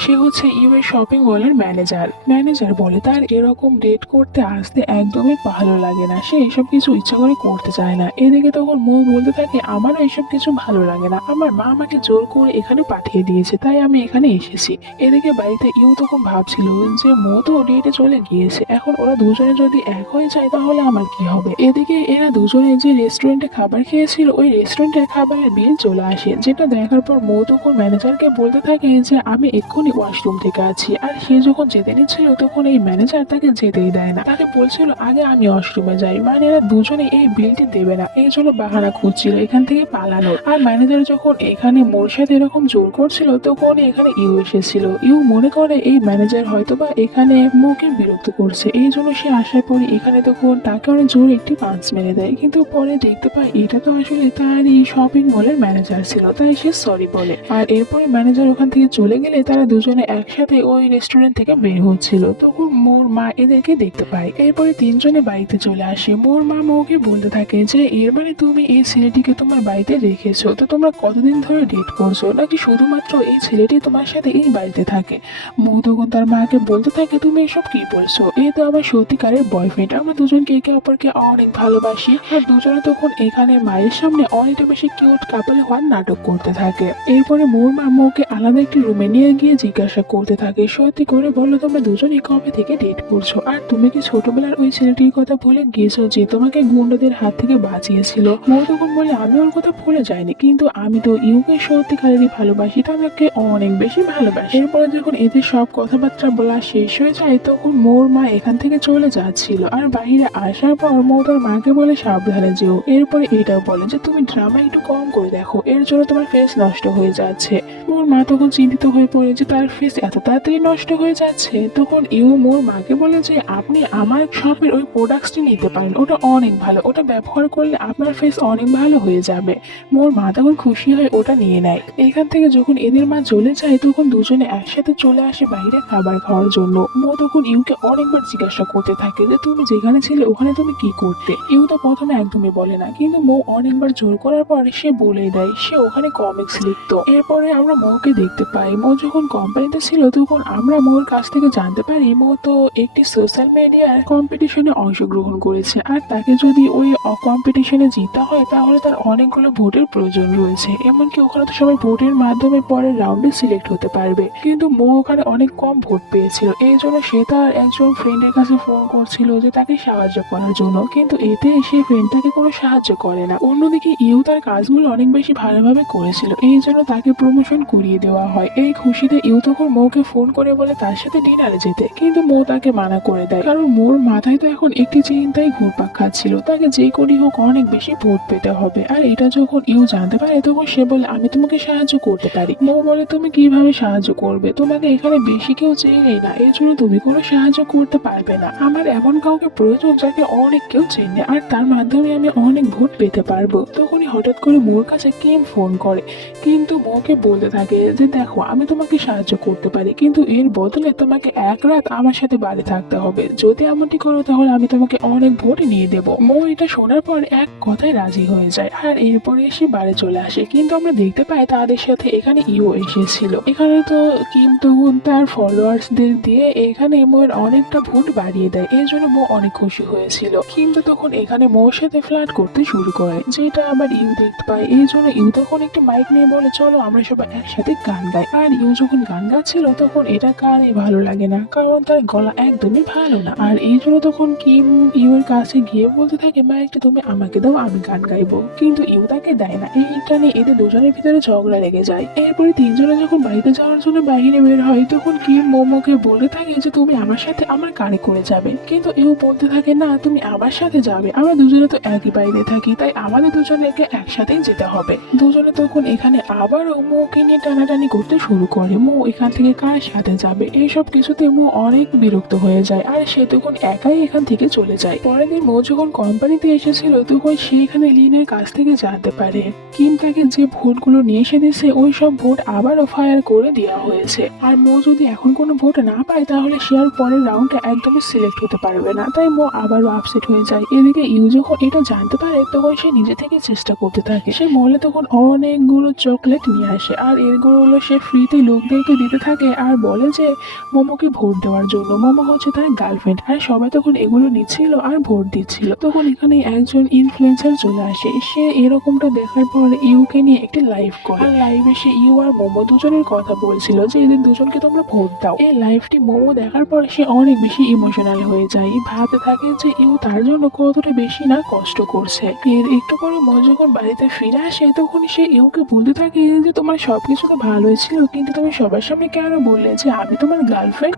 সে হচ্ছে ইউ এর শপিং মলের ম্যানেজার। ম্যানেজার বলে তার এরকম ডেট করতে আসতে একদমই ভালো লাগে না, সে এসব কিছু ইচ্ছা করে করতে চায় না। এদিকে তখন মো বলতে থাকে, আমারও এসব কিছু ভালো লাগে না, আমার মা আমাকে জোর করে এখানে পাঠিয়ে দিয়েছে, তাই আমি এখানে এসেছি। এদিকে বাড়িতে ইউ তখন ভাবছিল যে মো তো ডেটে চলে গিয়েছে, এখন ওরা দুজনে যদি এক হয়ে যায় তাহলে আমার কি হবে। এদিকে এরা দুজনে যে রেস্টুরেন্টে খাবার খেয়েছিল ওই রেস্টুরেন্টের খাবারের বিল চলে আসে, যেটা দেখার পর মো তখন ম্যানেজারকে বলতে থাকে যে আমি এক্ষুনি ওয়াশরুম থেকে আছি। আর সে যখন যেতে নিচ্ছিল তখন এই ম্যানেজার তাকে যেতেই দেয় না, তাকে বলছিল আগে আমি ওয়াশরুমে যাই। মানে এরা দুজনে এই বিলটি দেবে না, এই জন্য বাহানা খুঁজছিল এখান থেকে পালানোর। আর ম্যানেজার যখন এখানে মোর সাথে এরকম জোর করছিল তখন এখানে ইউ এসেছিল। ইউ মনে করে এই ম্যানেজার হয়তোবা এখানে মোকে বিরক্ত করছে, এই জন্য সে আসার পরে এখানে তখন তাকে অনেক জোর একটি পাঞ্চ মেরে দেয়। কিন্তু পরে দেখতে পায় এটা তো আসলে তার এই শপিং মলের ম্যানেজার ছিল, তাই সে সরি বলে। আর এরপরে ম্যানেজার ওখান থেকে চলে গেলে তারা দুজনে একসাথে ওই রেস্টুরেন্ট থেকে বের হচ্ছিল, তখন মোর মা এদেরকে দেখতে পায়। এরপরে তিনজনে বাড়িতে চলে আসে। মোর মা মোকে বলতে থাকে যে এর মানে তুমি এই ছেলেটিকে তোমার বাড়িতে রেখেছো, তো তোমরা কতদিন ধরে ডেট করছো, নাকি শুধুমাত্র এই ছেলেটি তোমার সাথে এই বাড়িতে থাকে? মো তখন তার মাকে বলতে থাকে, তুমি এসব কি বলছো, এ তো আমার সত্যিকারের বয়ফ্রেন্ড, আমরা দুজনকে একে অপরকে অনেক ভালোবাসি। আর দুজনে তখন এখানে মায়ের সামনে অনেকটা বেশি কিউট কাপল হওয়ার নাটক করতে থাকে। এরপরে মোর মা মোকে আলাদা একটি রুমে নিয়ে গিয়ে জিজ্ঞাসা করতে থাকে, সত্যি করে বলো তোমরা দুজনে কবে থেকে ডেট করছো, আর তুমি কি ছোটবেলার ওই ছেলেটির কথা ভুলে গিয়েছো যে তোমাকে গুন্ডাদের হাত থেকে বাঁচিয়েছিল? মো তখন বলে, আমি ওর কথা ভুলে যাইনি, কিন্তু আমি তো ইউকে সত্যিকারেরই ভালোবাসি, তাকে অনেক বেশি ভালোবাসি। এরপরে যখন এদের সব কথাবার্তা বলা শেষ হয়ে যায় তখন মোর মা এখান থেকে চলে যাচ্ছিল, আর বাইরে আসার পর মো তার মাকে বলে সাবধানে যেও। এরপরে এটাও বলে যে তুমি ড্রামা একটু কম করে দেখো, এর জন্য তোমার ফেস নষ্ট হয়ে যাচ্ছে। মোর মা তখন চিন্তিত হয়ে পড়ে যে তার ফেস এত তাড়াতাড়ি নষ্ট হয়ে যাচ্ছে। তখন ইউ মোর মাকে বলে যে আপনি আমার শপের ওই প্রোডাক্টসটি নিতে পারেন, ওটা অনেক ভালো, ওটা ব্যবহার করলে আপনার ফেস অনেক ভালো হয়ে যাবে। মোর মা তখন খুশি হয়ে ওটা নিয়ে নেয়। এখান থেকে যখন এদের মা চলে যায় তখন দুজনে একসাথে চলে আসে বাইরে খাবার খাওয়ার জন্য। মো তখন ইউকে অনেকবার জিজ্ঞাসা করতে থাকে যে তুমি যেখানে ছিলে ওখানে তুমি কি করতে। ইউ তো প্রথমে একদমই বলে না, কিন্তু মো অনেকবার জোর করার পরে সে বলেই দেয় সে ওখানে কমিক্স লিখতো। এরপরে আমরা মোকে দেখতে পাই। মো যখন কোম্পানিতে ছিল তখন আমরা মোর কাছ থেকে জানতে পারি মো তো একটি সোশ্যাল মিডিয়ার কম্পিটিশনে অংশগ্রহণ করেছে, আর তাকে যদি ওই কম্পিটিশনে জিতা হয় তাহলে তার অনেকগুলো ভোটের প্রয়োজন রয়েছে। এমনকি ওখানে তো সবাই ভোটের মাধ্যমে পরের রাউন্ডে সিলেক্ট হতে পারবে, কিন্তু মো ওখানে অনেক কম ভোট পেয়েছিল। এই জন্য সে তার একজন ফ্রেন্ডের কাছে ফোন করছিল যে তাকে সাহায্য করার জন্য, কিন্তু এতে সে ফ্রেন্ড তাকে কোনো সাহায্য করে না। অন্যদিকে ইউ তার কাজগুলো অনেক বেশি ভালোভাবে করেছিল, এই জন্য তাকে প্রমোশন করিয়ে দেওয়া হয়। এই খুশিতে ইউ তখন মোকে ফোন করে বলে তার সাথে ডিনারে যেতে, কিন্তু মো তাকে মানা করে দেয়, কারণ মোর মাথায় তো এখন একটি চিন্তায় ঘুরপাক খাচ্ছিল, তাকে যে করি হোক অনেক বেশি ভোট পেতে হবে। আর এটা যখন ইউ জানতে পারে তখন সে বলে আমি তোমাকে সাহায্য করতে পারি। মো বলে তুমি কিভাবে সাহায্য করবে, তোমাকে এখানে বেশি কেউ চেনেই না, এর জন্য তুমি কোনো সাহায্য করতে পারবে না। আমার এমন কাউকে প্রয়োজন যাকে অনেক কেউ চেনে আর তার মাধ্যমে আমি অনেক ভোট পেতে পারবো। তখনই হঠাৎ করে মোর কাছে কিম ফোন করে, কিন্তু মোকে বলতে থাকে যে দেখো আমি তোমাকে সাহায্য করতে পারি, কিন্তু এর বদলে তোমাকে এক রাত আমার সাথে বাড়ি থাকতে হবে। যদি এমনটি করো তাহলে আমি তোমাকে অনেক ভোট নিয়ে দেবো। মো এটা শোনার পর এক কথায় রাজি হয়ে যায় আর এরপরে এসে বাড়ি চলে আসে। কিন্তু আমরা দেখতে পাই তাদের সাথে এখানে ইউ এসেছিল। এখানে তো কিম তখন তার ফলোয়ার্সদের দিয়ে এখানে মোর অনেকটা ভোট বাড়িয়ে দেয়, এর জন্য মো অনেক খুশি হয়েছিল। কিন্তু তখন এখানে মোর সাথে ফ্লার্ট করতে শুরু করে, যেটা আবার ইউ দেখতে পায়। এই জন্য ইউ তখন একটি মাইক নিয়ে বলে চলো আমরা সবাই একসাথে গান গাই। আর ইউ যখন গান গাচ্ছিল তখন এটা কারই ভালো লাগে না, কারণ তার গলা একদমই ভালো না। আর এই জন্য তখন কিম ইউ এর কাছে গিয়ে বলতে থাকে মাইকটা তুমি আমাকে দাও, আমি গান গাইবো, কিন্তু ইউ তাকে দেয় না। এইটা নিয়ে এদের দুজনের ভিতরে ঝগড়া লেগে যায়। এরপরে তিনজনে যখন বাড়িতে যাওয়ার জন্য বাইরে বের হয় তখন কিম মোমোকে বলতে থাকে যে তুমি আমার সাথে আমার গাড়ি করে যাবে, কিন্তু ইউ বলতে থাকে না তুমি আমার সাথে যাবে, আমরা দুজনে তো একই বাড়িতে থাকি, তাই আমাদের দুজনেকে একসাথেই যেতে হবে। দুজনে তখন এখানে আবারও মোকে নিয়ে টানাটানি করতে শুরু করে, মো এখান থেকে কার সাথে যাবে। এইসব কিছুতে মো অনেক বিরক্ত হয়ে যায় আর সে তখন একাই এখান থেকে চলে যায়। পরের দিন মো যখন কোম্পানিতে এসেছিল তখন সে এখানে লিনের কাছ থেকে জানতে পারে কিম তাকে যে ভোটগুলো নিয়ে এসে দিয়েছে ওই সব ভোট আবারও ফায়ার করে দেওয়া হয়েছে। আর মো যদি এখন কোনো ভোট না পায় তাহলে সে আর পরের রাউন্ডে একদমই সিলেক্ট হতে পারবে না, তাই মো আবারও আপসেট হয়ে যায়। এদিকে ইউ যখন এটা জানতে পারে তখন সে নিজে থেকে চেষ্টা করতে থাকে। সে মলে তখন অনেকগুলো চকলেট নিয়ে আসে আর এগুলো সে ফ্রিতে লোকদেরকে দিতে থাকে আর বলে যে মোমোকে ভোট দেওয়ার জন্য। মোমো হচ্ছে তার গার্লফ্রেন্ড আর সবাই তখন এগুলো নিচ্ছিল আর ভোট দিচ্ছিল। তখন এখানে একজন ইনফ্লুয়েন্সার চলে আসে, সে এরকমটা দেখার পর ইউকে নিয়ে একটি লাইভ করে। আর লাইভে সে ইউ আর মোমো দুজনের কথা বলছিল যে এদের দুজনকে তোমরা ভোট দাও। এই লাইভটি মোমো দেখার পর সে অনেক বেশি ইমোশনাল হয়ে যায়, ভাবতে থাকে যে ইউ তার জন্য কতটা বেশি না কষ্ট করছে। এর একটু পরে মো যখন বাড়িতে ফিরে আসে তখন সে ইউকে বলতে থাকে যে তোমার সবকিছু তো ভালোই ছিল, কিন্তু তুমি সবার সামনে কেন বললে যে আমি তোমার গার্লফ্রেন্ড।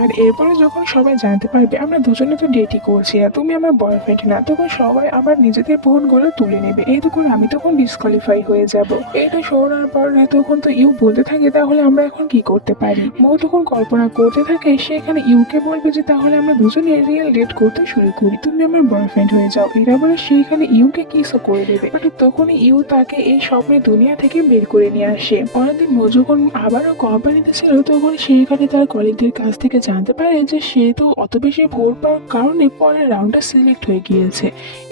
আর এরপরে যখন সবাই জানতে পারবে আমরা দুজনে তো ডেটই করছি না, তুমি আমার বয়ফ্রেন্ড না, তখন সবাই আবার নিজেদের ভোটগুলো তুলে নেবে। এতে করে আমি তখন ডিসকোয়ালিফাই হয়ে যাব। এটা শোনার পর তখন তো ইউ বলতে থাকে তাহলে আমরা এখন কি করতে পারি। মো তখন কল্পনা করতে থাকে সে এখানে ইউকে বলবে যে তাহলে আমরা দুজনে রিয়েল ডেট করতে শুরু করি, তুমি আমার বয়ফ্রেন্ড হয়ে যাও। এরা বলে সে এখানে ইউকে কিসও করে দেবে, বাট তখনই ইউ তাকে এই স্বপ্নের দুনিয়া থেকে বের করে নিয়ে আসে। পরেরদিন মো যখন আবারও কোম্পানিতে ছিল তখন সে এখানে তার কলিগদের কাছ থেকে জানতে পারে যে সে তো অত বেশি ভোট পাওয়ার কারণে পরের রাউন্ডে সিলেক্ট হয়ে গিয়েছে।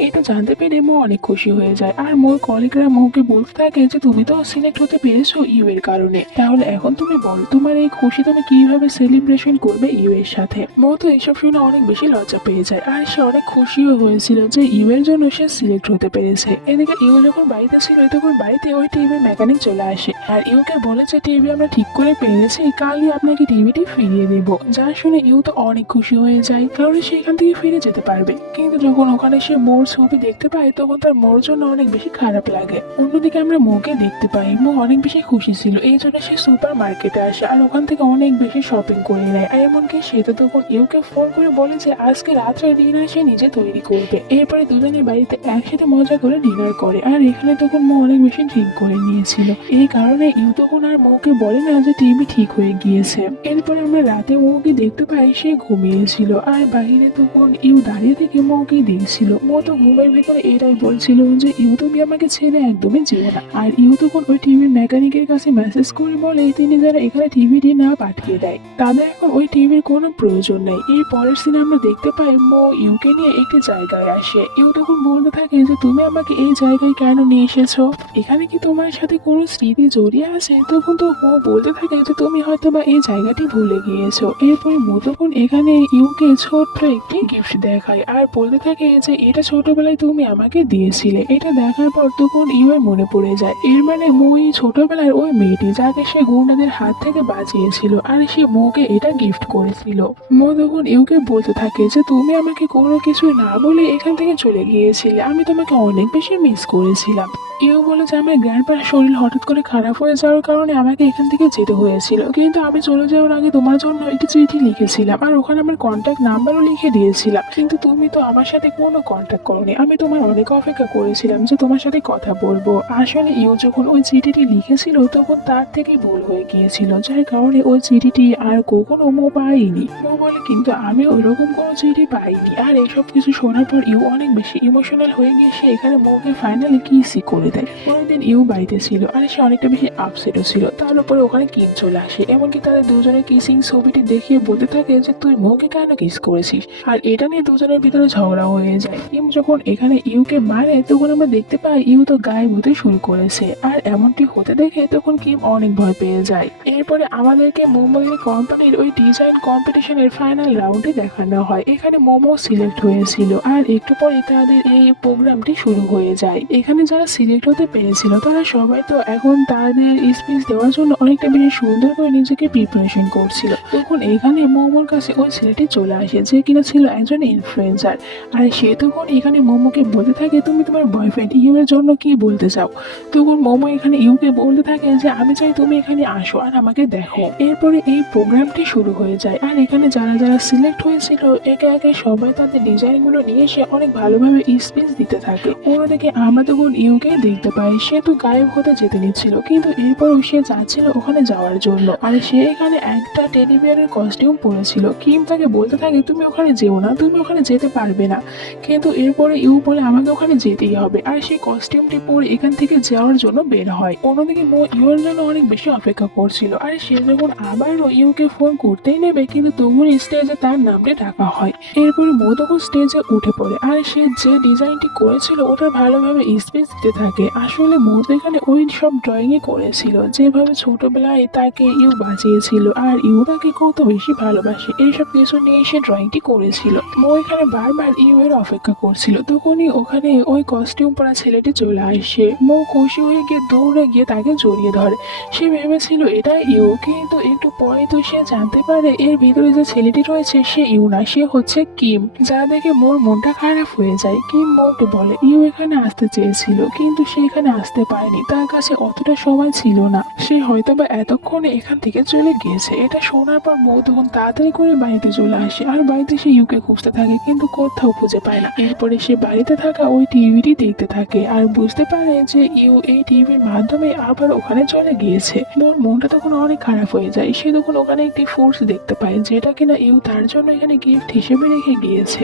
এটা জানতে পেরে মো অনেক খুশি হয়ে যায় আর মোর কলিগরা মোকে বলতে থাকে যে তুমি তো সিলেক্ট হতে পেরেছো ইউ এর কারণে, তাহলে এখন তুমি বলো তোমার এই খুশি তুমি কিভাবে সেলিব্রেশন করবে ইউ এর সাথে। মো তো এইসব শুনে অনেক বেশি লজ্জা পেয়ে যায় আর সে অনেক খুশিও হয়েছিল যে ইউ এর জন্য সে সিলেক্ট হতে পেরেছে। এদিকে ইউ যখন বাড়িতে ছিল তখন বাড়িতে ওই টিভি মেকানিক চলে আসে আর ইউকে বলে যে টিভি আমরা ঠিক করে পেরেছি, কালই আপনাকে টিভিটি ফিরিয়ে দেবো। যা শুনে ইউ তো অনেক খুশি হয়ে যায় কারণ সে এখান থেকে ফিরে যেতে পারবে। কিন্তু যখন ওখানে সে মোর ছবি দেখতে পায় তখন তার মোর জন্য অনেক বেশি খারাপ লাগে। অন্যদিকে আমরা মোকে দেখতে পাই, মো অনেক বেশি খুশি ছিল, এই জন্য সে সুপার মার্কেটে আসে আর ওখান থেকে অনেক বেশি শপিং করে নেয়। আর এমনকি সে তো তখন ইউকে ফোন করে বলে যে আজকে রাত্রে ডিনার সে নিজে তৈরি করবে। এরপরে দুজনে বাড়িতে একসাথে মজা করে ডিনার করে আর এখানে তখন মো অনেক বেশি ড্রিঙ্ক করে নিয়েছিল। এই কারণে ইউ তখন আর মোকে বলে না যে টিভি ঠিক হয়ে গিয়েছে। এরপরে আমরা রাতে ও মৌকে দেখতে পায় সে ঘুমিয়েছিল, আর বাহিরে তখন ইউ দাঁড়িয়ে থেকে মৌকে দেখছিল। মৌ তো ঘুমের ভিতরে এটাই বলছিল যে ইউ তুমি আমাকে ছেড়ে একদমই যেও না। আর ইউ তখন ওই টিভির মেকানিকের কাছে মেসেজ করে বলে তিনি যারা এখানে টিভিটি না পাঠিয়ে দেয় তাদের এখন ওই টিভির কোনো প্রয়োজন নেই। এই পরের সিনে আমরা দেখতে পাই মৌ ইউকে নিয়ে একটি জায়গায় আসে। ইউ তখন বলতে থাকে যে তুমি আমাকে এই জায়গায় কেন নিয়ে এসেছো, এখানে কি তোমার সাথে কোনো স্মৃতি জড়িয়ে আছে? তখন তো মৌ বলতে থাকে যে তুমি হয়তো বা এই জায়গাটি ভুলে গিয়েছো। এরপরে মৌ তখন এখানে ইউকে ছোট্ট একটি গিফট দেখায় আর বলতে থাকে যে এটা ছোটবেলায় তুমি আমাকে দিয়েছিলে। এটা দেখার পর তখন ইউর মনে পড়ে যায় এর মানে মৌ এই ছোটবেলার ওই মেয়েটি যাকে সে গুন্ডাদের হাত থেকে বাঁচিয়েছিল আর সে মৌকে এটা গিফট করেছিল। মৌ তখন ইউকে বলতে থাকে যে তুমি আমাকে কোনো কিছু না বলে এখান থেকে চলে গিয়েছিলে, আমি তোমাকে অনেক বেশি মিস করেছিলাম। ইউ বলে যে আমার গ্র্যান্ডপার শরীর হঠাৎ করে খারাপ হয়ে যাওয়ার কারণে আমাকে এখান থেকে যেতে হয়েছিল, কিন্তু আমি চলে যাওয়ার আগে তোমার জন্য একটি চিঠি লিখেছিলাম আর ওখানে আমার কন্ট্যাক্ট নাম্বারও লিখে দিয়েছিলাম, কিন্তু তুমি তো আমার সাথে কোনো কন্ট্যাক্ট করোনি। আমি তোমার অনেক অপেক্ষা করেছিলাম যে তোমার সাথে কথা বলবো। আসলে ইউ যখন ওই চিঠিটি লিখেছিল তখন তার থেকে ভুল হয়ে গিয়েছিল, যার কারণে ওই চিঠিটি আর কখনো মো পাইনি। মো বলে কিন্তু আমি ওইরকম কোনো চিঠি পাইনি। আর এইসব কিছু শোনার পর ইউ অনেক বেশি ইমোশনাল হয়ে গিয়ে সে এখানে মোকে ফাইনালি কিসই করে দেয়। পরের ইউ বাড়িতে ছিল আর সে অনেকটা বেশি আপসেটও ছিল। তার উপরে ওখানে কিম চলে আসে, এমনকি তাদের দুজনের কিসিং ছবিটি দেখিয়ে বলতে থাকে যে তুই মোকে কেন কিস করেছিস, আর এটা নিয়ে দুজনের ভিতরে ঝগড়া হয়ে যায়। কিম যখন এখানে ইউকে মারে তখন আমরা দেখতে পাই ইউ তো গায়েব হতে শুরু করেছে, আর এমনটি হতে দেখে তখন কিম অনেক ভয় পেয়ে যায়। এরপরে আমাদেরকে মোমোদের কোম্পানির ওই ডিজাইন কম্পিটিশনের ফাইনাল রাউন্ডে দেখানো হয়। এখানে মোমো সিলেক্ট হয়েছিল আর একটু পরে তাদের এই প্রোগ্রামটি শুরু হয়ে যায়। এখানে যারা সিলেক্ট হতে পেরেছিল তারা সবাই তো এখন তাদের স্পিচ দেওয়ার জন্য অনেকটা বেশি সুন্দর করে নিজেকে প্রিপারেশন করছিল। তখন এখানে মোমোর কাছে ওই ছেলেটি চলে আসে যে কিনা ছিল একজন ইনফ্লুয়েন্সার, আর সে তখন এখানে মোমোকে বলতে থাকে তুমি তোমার বয়ফ্রেন্ড ইউ এর জন্য কি বলতে চাও। তখন মোমো এখানে ইউকে বলতে থাকে যে আমি চাই তুমি এখানে আসো আর আমাকে দেখো। এরপরে এই প্রোগ্রামটি শুরু হয়ে যায় আর এখানে যারা যারা সিলেক্ট হয়েছিল একে একে সবাই তাদের ডিজাইন গুলো নিয়ে এসে অনেক ভালোভাবে স্পিচ দিতে থাকে। অন্যদিকে আমরা তখন ইউকে দেখতে পাই সে তো গায়েব হতে যেতে নিচ্ছিল, কিন্তু এরপরও সে যাচ্ছিল ওখানে যাওয়ার জন্য, আর সে এখানে একটা টেডি বিয়ারের কস্টিউম পরেছিল। কিম তাকে বলতে থাকে তুমি ওখানে যেও না, তুমি ওখানে যেতে পারবে না, কিন্তু এরপরে ইউ বলে আমাকে ওখানে যেতেই হবে, আর সেই কস্টিউমটি পরে এখান থেকে যাওয়ার জন্য বের হয়। অন্যদিকে মো ইউর জন্য অনেক বেশি অপেক্ষা করছিল, আর সে যখন আবারও ইউকে ফোন করতেই নেবে কিন্তু তখন স্টেজে তার নামটি ডাকা হয়। এরপরে মো তখন স্টেজে উঠে পড়ে আর সে যে ডিজাইনটি করেছিল ওটার ভালোভাবে স্পেস দিতে থাকে। আসলে মো তো এখানে ওই সব ড্রয়িংই করেছিল যেভাবে ছোটবেলায় তাকে ইউ বাঁচিয়েছিল আর ইউ তাকে কত বেশি ভালোবাসে এইসব কিছু নিয়ে সে ড্রয়িংটি করেছিল। মো এখানে বারবার ইউ এর অপেক্ষা করছিল, তখনই ওখানে ওই কস্টিউম পরা ছেলেটি চলে আসে। মো খুশি হয়ে গিয়ে দৌড়ে গিয়ে তাকে জড়িয়ে ধরে। সে ভেবেছিল এটা ইউ, কিন্তু একটু পরে তো সে জানতে পারে এর ভিতরে যে ছেলেটি রয়েছে সে ইউ না, সে হচ্ছে কিম, যা দেখে মোর মনটা খারাপ হয়ে যায়। কিম মোকে বলে ইউ এখানে আসতে চেয়েছিল কিন্তু সে এখানে আসতে পারেনি, তার কাছে অতটা সময় ছিল না, সে হয়তোবা এতক্ষণে এখান থেকে চলে গিয়েছে। এটা শোনার পর মৌ তখন তাড়াতাড়ি করে বাড়িতে চলে আসে আর বাড়িতে সে ইউকে খুঁজতে থাকে কিন্তু কোথাও খুঁজে পায় না। এরপরে সে বাড়িতে থাকা ওই টিভিটি দেখতে থাকে আর বুঝতে পারে যে ইউ এই টিভির মাধ্যমে আবার ওখানে চলে গিয়েছে। মোর মনটা তখন অনেক খারাপ হয়ে যায়। সে তখন ওখানে একটি ফোর্স দেখতে পায় যেটা কিনা ইউ তার জন্য এখানে গিফট হিসেবে রেখে গিয়েছে।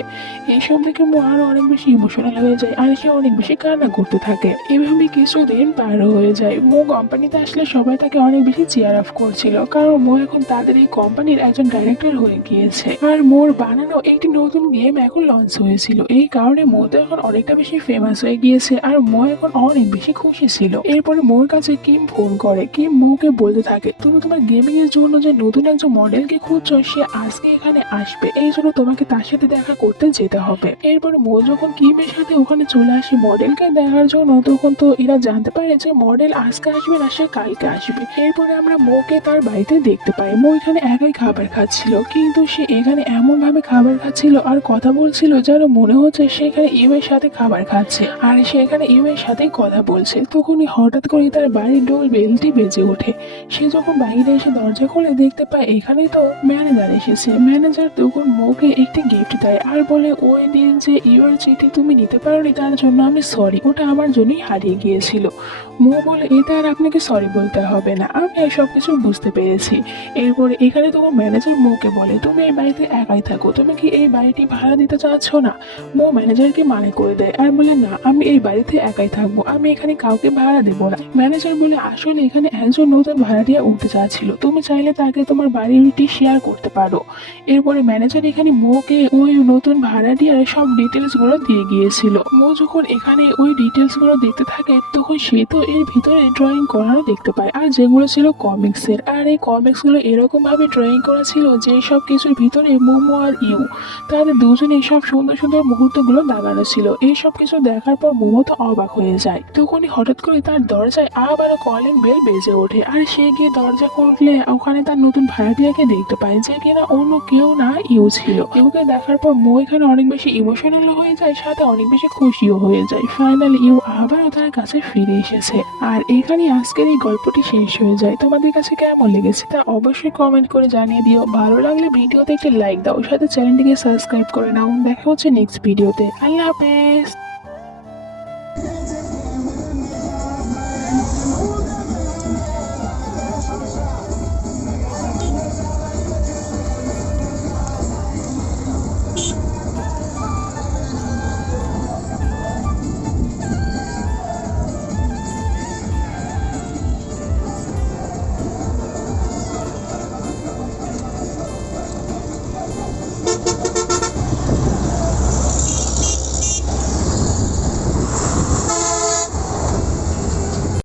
এইসব দেখে মো আরো অনেক বেশি ইমোশনাল হয়ে যায় আর সে অনেক বেশি কান্না করতে থাকে। এভাবে কিছুদিন পার হয়ে যায়। মো কোম্পানিতে আসলে সবাই তাকে অনেক বেশি চেয়ার আপ করছিল, কারণ মো এখন তাদের এই কোম্পানির একজন ডাইরেক্টর হয়ে গিয়েছে আর মোর বানানো একটি নতুন গেম এখন লঞ্চ হয়েছিল। এই কারণে মো তো এখন অনেকটা বেশি ফেমাস হয়ে গিয়েছে আর মো এখন অনেক বেশি খুশি ছিল। এরপরে মোর কাছে কিম ফোন করে। কিম মোকে বলতে থাকে তুমি তোমার গেমিং এর জন্য যে নতুন একজন মডেলকে খুঁজছো সে আজকে এখানে আসবে, এই জন্য তোমাকে তার সাথে দেখা করতে যেতে হবে। এরপরে মো যখন কিমের সাথে ওখানে চলে আসে মডেলকে দেখার জন্য তখন তো এরা জানতে পারে যে মডেল আজকে আসবে না, সে কালকে আসবে। এরপরে আমরা মোকে তার বাড়িতে দেখতে পাই। মো এখানে একাই খাবার খাচ্ছিল, কিন্তু সে এখানে এমন ভাবে খাবার খাচ্ছিল আর কথা বলছিল যেন মনে হচ্ছে সে এখানে ইউ এর সাথে খাবার খাচ্ছে আর সে এখানে ইউ এর সাথে কথা বলছে। তখনই হঠাৎ করে তার বাড়ির ডোর বেলটি বেজে ওঠে। সে যখন বাইরে এসে দরজা খুলে দেখতে পায় এখানে তো ম্যানেজার এসেছে। ম্যানেজার তখন মোকে একটি গিফট দেয় আর বলে ওই দিন যে ইউ এর চিঠি তুমি নিতে পারোনি তার জন্য আমি সরি, ওটা আমার জন্যই হারিয়ে গিয়েছিল। মো বলে এটা আর আপনাকে সরি বলতে হবে না, আমি এই সব কিছু বুঝতে পেরেছি। এরপরে এখানে তখন ম্যানেজার মোকে বলে, তুমি এই বাড়িতে একাই থাকো, তুমি কি এই বাড়িটি ভাড়া দিতে চাচ্ছ না? মো ম্যানেজারকে মানা করে দেয় আর বলে, না আমি এই বাড়িতে একাই থাকবো, আমি এখানে কাউকে ভাড়া দেবো না। ম্যানেজার বলে, আসলে এখানে একজন নতুন ভাড়াটিয়া উঠতে চাচ্ছিল, তুমি চাইলে তাকে তোমার বাড়িটি শেয়ার করতে পারো। এরপরে ম্যানেজার এখানে মোকে ওই নতুন ভাড়াটিয়ার সব ডিটেলস গুলো দিয়ে গিয়েছিল। মো যখন এখানে ওই ডিটেলস গুলো দেখতে থাকে তখন সে তো এর ভিতরে ড্রয়িং করানো দেখতে পায়, আর যেগুলো ছিল কমিক্স এর। আর এই কমিক্স গুলো এরকম ভাবে ড্রয়িং করা ছিল যে সব কিছুর ভিতরে মোমো আর ইউ তাদের দুজনে সব সুন্দর সুন্দর মুহূর্তগুলো দাগানো ছিল। এইসব কিছু দেখার পর মোমো তো অবাক হয়ে যায়। তখনই হঠাৎ করে তার দরজায় আবারও কলিং বেল বেজে ওঠে, আর সে গিয়ে দরজা খুললে ওখানে তার নতুন ভাড়াটিয়াকে দেখতে পায়, যে কিনা অন্য কেউ না ইউ ছিল। ইউকে দেখার পর মো এখানে অনেক বেশি ইমোশনাল হয়ে যায়, সাথে অনেক বেশি খুশিও হয়ে যায়। ফাইনালি ইউ আবারও তার কাছে ফিরে এসেছে। আর এখানে আজকের এই গল্পটি শেষ হয়ে যায়। তোমাদের কাছে কেমন লেগেছে তা অবশ্যই কমেন্ট করে জানিয়ে দিও। ভালো লাগলে ভিডিওতে একটি লাইক দাও, সাথে চ্যানেলটিকে সাবস্ক্রাইব করে নাও। দেখা হচ্ছে নেক্সট ভিডিওতে। আল্লাহ হাফেজ।